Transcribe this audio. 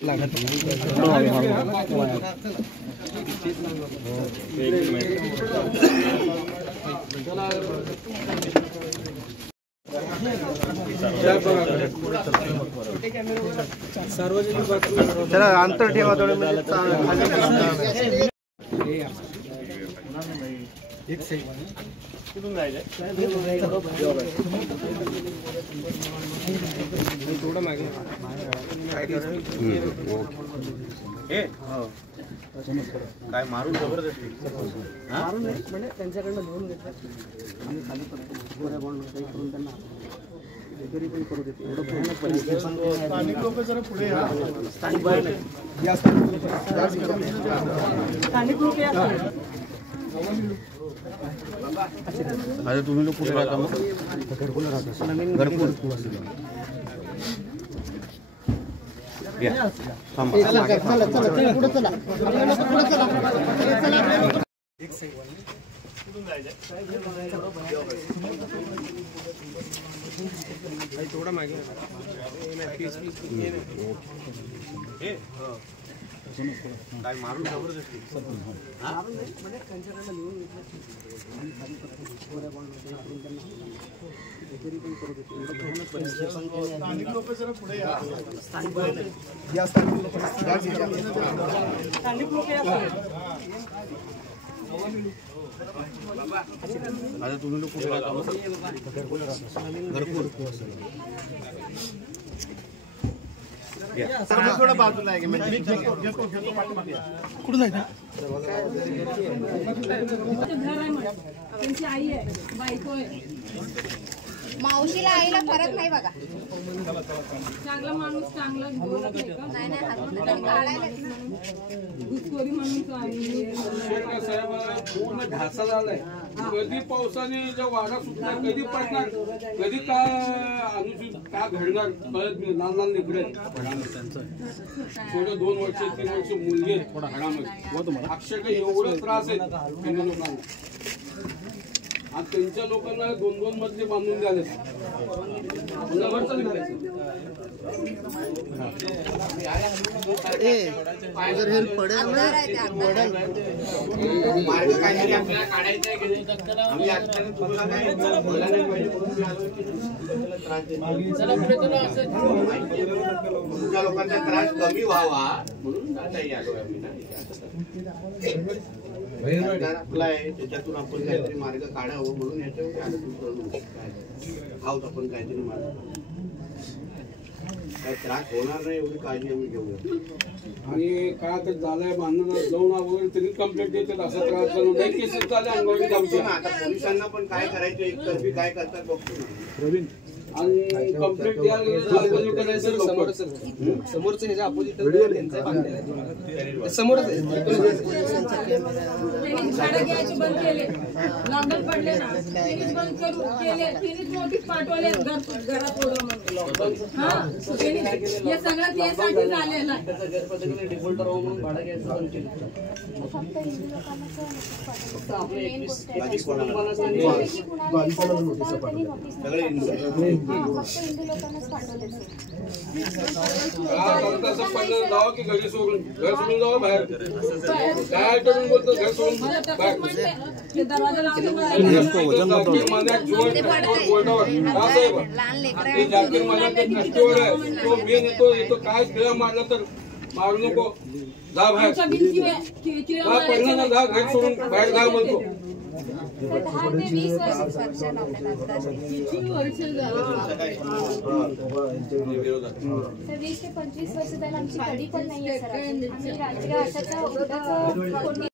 चला अंतर ठेवा थोडं एक सेकंड कुठून जायचं थोडं मागे काय मारून जबरदस्ती मारून नाही म्हणजे त्यांच्याकडनं घेऊन घेतलं आणि खाली गोऱ्या बॉन्ड करून त्यांना तरी पण करू देते एवढं भयानक परिस्थिती स्थानिक लोक जरा पुढे या स्थानिक लोक या अरे तुम्ही लोक कुठे राहता मग घरकुल राहता घरकुल थोड़ा मागे काय मारून जबरदस्ती म्हणजे त्यांच्याकडनं लिहून घेतलं तरी पण करू देते एवढं भयानक परिस्थिती स्थानिक लोक जरा पुढे या स्थानिक लोक आता तुम्ही लोक कुठे राहता घरकुल घरकुल थोडा बाजूला आहे कुठं जायचं त्यांची आई आहे बायको आहे मावशीला आईला फरक नाही बघा चांगला माणूस चांगला घुसखोरी म्हणून पूर्ण ढासा झालाय कधी पावसाने जो वारा सुटणार कधी पडणार कधी काय अनुचित काय घडणार कळत नाही लहान लहान निघडे थोडं 2 वर्ष 3 वर्ष मुलगी आहेत थोडा हडामध्ये अक्षरशः एवढं त्रास आहे त्यांना लोकांना आणि त्यांच्या लोकांना 2-2 मजले बांधून द्याले तुमच्या लोकांचा त्रास कमी व्हावा म्हणून आपला आहे त्याच्यातून आपण काहीतरी मार्ग काढावं म्हणून याच्यावर आहोत आपण काहीतरी मार्ग काय त्रास होणार नाही एवढी काळजी आम्ही घेऊया आणि काय तर झालंय बांधणं जाऊन वगैरे तरी कंप्लेंट देतात असा त्रास नाही केसेस झाले अंगणवाडी जाऊ ना आता पोलिसांना पण काय करायचं एकतर्फी काय करतात बघतो ना आणि कंप्लेंट द्यायला समोरचं ह्याच्या अपोजिट समोरच झाडं घ्यायचे बंद केले लॉकडाऊन पडले ना त्यांनीच बंद करू केले त्यांनीच नोटीस पाठवले घरात ओढवा म्हणून हा हे सगळं त्यासाठी झालेलं आहे डिफॉल्टर हो म्हणून भाडं घ्यायचं बंद केलं फक्त हिंदू लोकांना पाठवले जावं की घरी सोडून घर सोडून जावं बाहेर काय करून बोलतो घर सोडून काय खेळ मारला तर मारू नको जा बाहेर जा घर सोडून बाहेर जा म्हणतो 10 ते 20 वर्ष सर 20 ते 25 वर्ष झालं आमची कधी पण नाहीये सर आम्ही राजकीय अशाचा